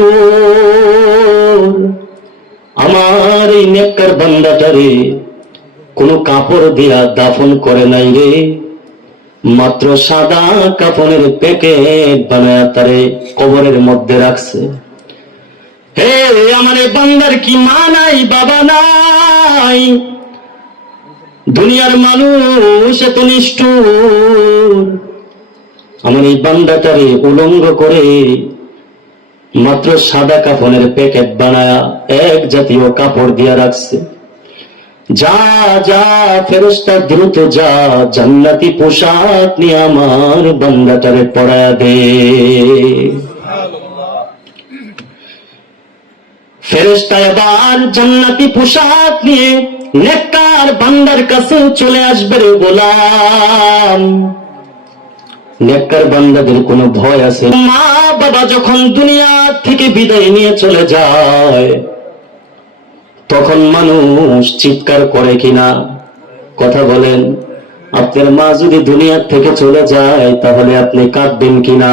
নিষ্ঠুর, আমার এই নেককার বান্দাটারে কোনো কাপড় দিয়া দাফন করে নাই রে, মাত্র সাদা কাফনের প্যাকেট বানায় তারে কবরের মধ্যে রাখছে। হে আমার বান্দার কি মা নাই, বাবা নাই? দুনিয়ার মানুষ এত নিষ্ঠুর, আমার এই বান্দাটারে উলঙ্গ করে মাত্র সাদা কাফনের প্যাকেট বানায়া এক জাতীয় কাপড় দিয়া রাখছে। যা যা ফেরেশতা দ্রুত যা, জান্নাতি পোশাক নিয়ে আমার বান্দাটারে পরায়া দে। ফেরেশতা এবার জান্নাতি পোশাক নিয়ে নেককার বান্দার কাছে চলে আসবে রে গোলাম। নেককার বান্দাদের কোনো ভয় আছে? মা বাবা যখন দুনিয়া থেকে বিদায় নিয়ে চলে যায় তখন মানুষ চিৎকার করে কিনা? কথা বলেন, আপনার মা যদি দুনিয়া থেকে চলে যায় তাহলে আপনি কাঁদবেন কিনা?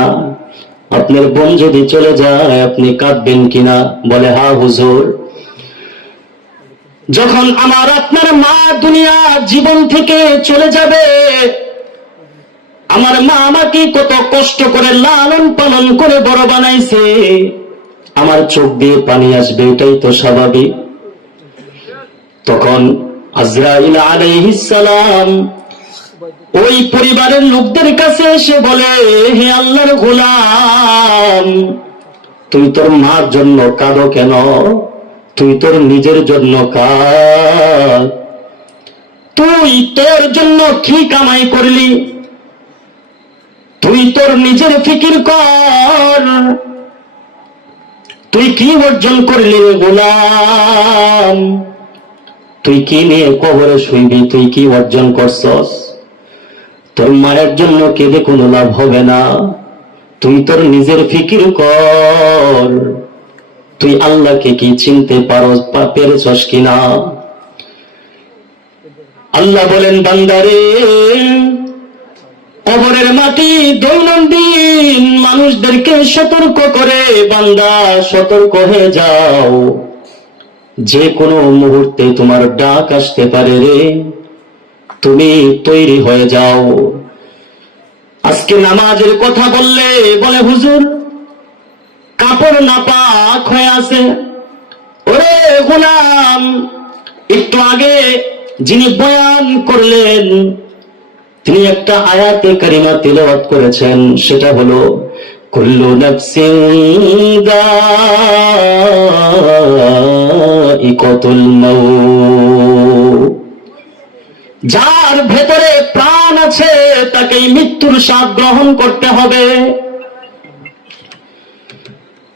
আপনার বোন যদি চলে যায় আপনি কাঁদবেন কিনা? বলে হা হুজুর। যখন আমার আপনার মা দুনিয়া জীবন থেকে চলে যাবে, আমার মা আমাকে কত কষ্ট করে লালন পালন করে বড় বানাইছে, আমার চোখ দিয়ে পানি আসবে, এটাই তো স্বাভাবিক। তখন আজরাইল আলাইহিস সালাম ওই পরিবারের লোকদের কাছে এসে বলে, হে আল্লাহর গোলাম, তুই তোর মার জন্য কাঁদো কেন? তুই তোর নিজের জন্য কাঁদ। তুই তোর জন্য কি কামাই করলি? তুই তোর নিজের ফিকির কর, তুই কি অর্জন করলি গোলাম? তুই কি নিয়ে কবরে শুইবি? তুই কি অর্জন করছস? তোর মায়ের জন্য কেঁদে কোনো লাভ হবে না, তুই তোর নিজের ফিকির কর। তুই আল্লাহকে কি চিনতে পেরেছস কিনা? আল্লাহ বলেন, বান্দারে, কবরের মাটি দৈনন্দিন মানুষদেরকে সতর্ক করে, বান্দা সতর্ক হয়ে যাও, যে কোনো মুহূর্তে তোমার ডাক আসতে পারে রে, তুমি তৈরি হয়ে যাও। আজকে নামাজের কথা বললে বলে হুজুর কাপড় নাপাক হয়ে আছে। ওরে গোলাম, একটু আগে যিনি বয়ান করলেন তিনি একটা আয়াতে কারিমা তিলাওয়াত করেছেন, সেটা হলো কুল্লু নাফসিন যায়িকাতুল মাউত। যার ভেতরে প্রাণ আছে তাকেই মৃত্যুর স্বাদ গ্রহণ করতে হবে।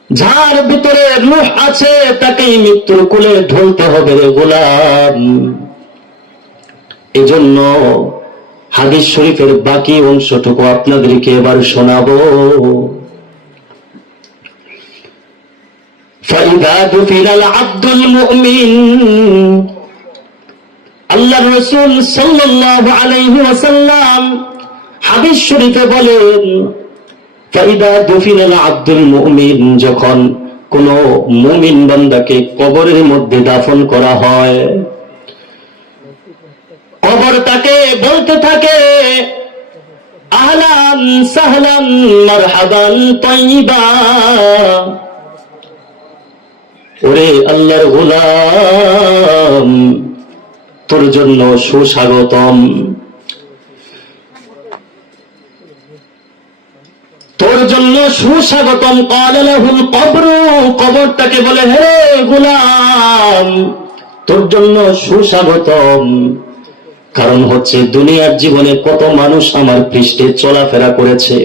যার ভিতরে রূহ আছে তাকেই মৃত্যুর কোলে ঢলতে হবে রে গোলাম। এজন্য হাদিস শরীফের বাকি অংশটুকু আপনাদেরকে এবার শোনাবো। ফাইদা দুফিরাল আব্দুল মুমিন, আল্লাহর রাসূল সাল্লাল্লাহু আলাইহি ওয়াসাল্লাম হাদিস শরীফে বলেন, ফাইদা দুফিরাল আব্দুল মুমিন, যখন কোন মুমিন বান্দাকে কবরের মধ্যে দাফন করা হয়, কবর তাকে বলতে থাকে আহলান সাহলান মারহাবান তাইয়্যিবা। ওরে আল্লাহর গোলাম, তোর জন্য সুস্বাগতম, তোর জন্য সুস্বাগতম। ক্বালা লাহুল কবরু, কবর তাকে বলে, হে গোলাম, তোর জন্য সুস্বাগতম। কারণ হচ্ছে দুনিয়ার জীবনে কত মানুষ আমার পৃষ্ঠে চলাফেরা করেছে,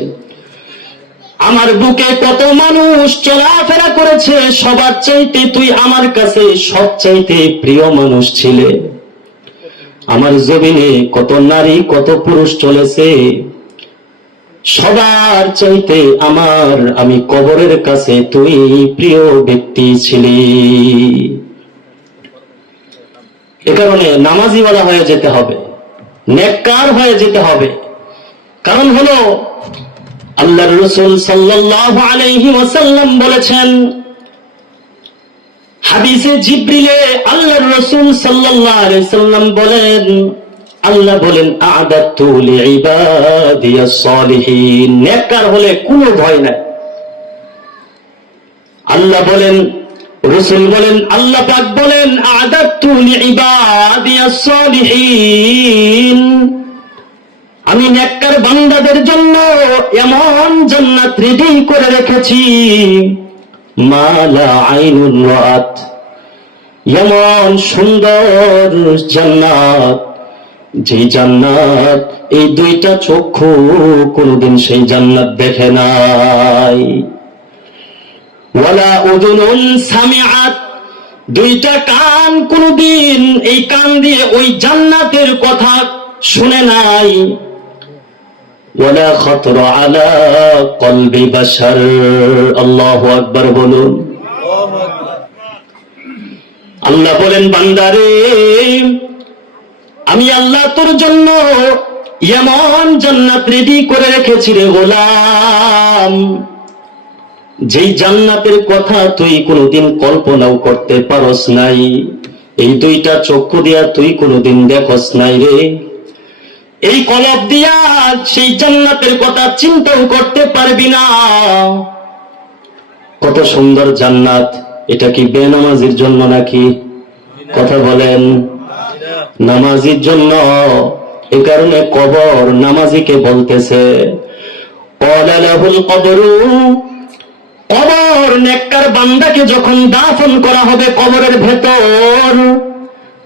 আমার বুকে কত মানুষ চলাফেরা করেছে, সবার চাইতে তুই আমার কাছে সবচাইতে প্রিয় মানুষ ছিলে। আমার জমিনে কত নারী কত পুরুষ চলেছে, সবার চাইতে আমি কবরের কাছে তুই প্রিয় ব্যক্তি ছিলি। এ কারণে নামাজিওয়ালা হয়ে যেতে হবে, নেককার হয়ে যেতে হবে। কারণ হলো আল্লাহর রাসূল সাল্লাল্লাহু আলাইহি ওয়াসাল্লাম বলেছেন, হাদিসে জিবরিলে আল্লাহর রাসূল সাল্লাল্লাহু আলাইহি সাল্লাম বলেন, আল্লাহ বলেন আ'দাতু লিইবাদিয়াস সালিহিন, নেককার হলে কোনো ভয় নাই। আল্লাহ বলেন, রাসূল বলেন, আল্লাহ পাক বলেন আ'দাতু লিইবাদিয়াস সালিহিন, আমি নেককার বান্দাদের জন্য এমন জান্নাত রেডি করে রেখেছি, মা লা আইনুন রাআত, এমন সুন্দর জান্নাত, যে জান্নাত এই দুইটা চক্ষু কোনদিন সেই জান্নাত দেখে নাই। ওয়ালা উযুনুন সামিআত, দুইটা কান কোনদিন এই কান দিয়ে ওই জান্নাতের কথা শুনে নাই। ওয়ালা খাতরা আলা কলবি বাশার, আল্লাহু আকবার বলুন। আল্লাহ বলেন, বান্দারে আমি আল্লাহ তোর জন্য এমন জান্নাত রেডি করে রেখেছি রে গোলাম, যেই জান্নাতের কথা তুই কোনোদিন কল্পনাও করতে পারস নাই, এই দুইটা চক্ষু দিয়া তুই কোনোদিন দেখস নাই রে, এই কলব দিয়া সেই জান্নাতের কথা চিন্তাও করতে পারবি না। কত সুন্দর জান্নাত! এটা কি বেনামাজির জন্য নাকি? কথা বলেন, নামাজির জন্য। এ কারণে কবর নামাজিকে বলতেছে ক্বালা লাহুল কবরু, কবর নেককার বান্দাকে যখন দাফন করা হবে কবরের ভেতর,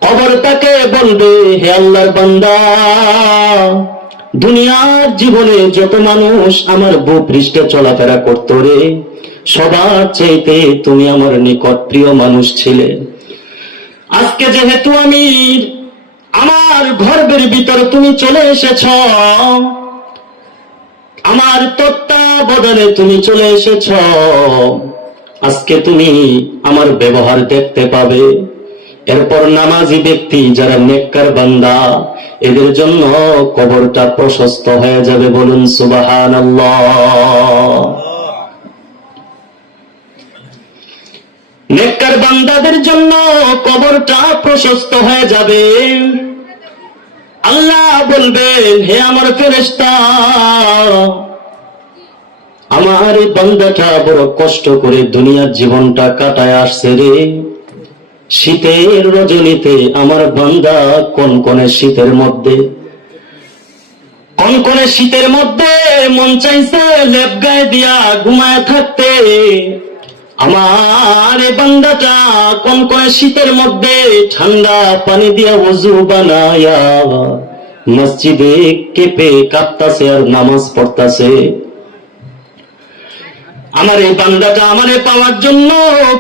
কবর তাকে বলবে, হে আল্লাহর বান্দা, দুনিয়ার জীবনে যত মানুষ আমার ভূপৃষ্ঠে চলাফেরা করতো রে, সবার চাইতে তুমি আমার নিকট প্রিয় মানুষ ছিলে। আজকে যেহেতু আমি আমার গর্ভের ভিতরে তুমি চলে এসেছ, আমার তত্ত্বাবধানে তুমি চলে এসেছ, আজকে তুমি আমার ব্যবহার দেখতে পাবে। এরপর নামাজি ব্যক্তি যারা নেককার বান্দা, এদের জন্য কবরটা প্রশস্ত হয়ে যাবে। বলুন সুবহানাল্লাহ। নেককার বান্দাদের জন্য কবরটা প্রশস্ত হয়ে যাবে। আল্লাহ বলবেন, হে আমার ফেরেশতা, আমার এই বান্দাটা বড় কষ্ট করে দুনিয়ার জীবনটা কাটায় আসছে রে, শীতের রজনীতে আমার বান্দা কনকনে শীতের মধ্যে, কনকনে শীতের মধ্যে মন চাইছে লেপ গায়ে দিয়া ঘুমায় থাকতে। আমার এই বান্দাটা কনকনে শীতের মধ্যে ঠান্ডা পানি দিয়া ওযু বানায়া মসজিদে কেঁপে কাঁপতাছে আর নামাজ পড়তাছে। আমার এই বান্দাটা আমারে পাওয়ার জন্য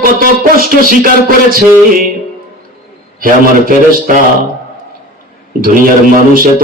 কত কষ্ট স্বীকার করেছে। হে আমার ফেরেশতা, দুনিয়ার মানুষ এত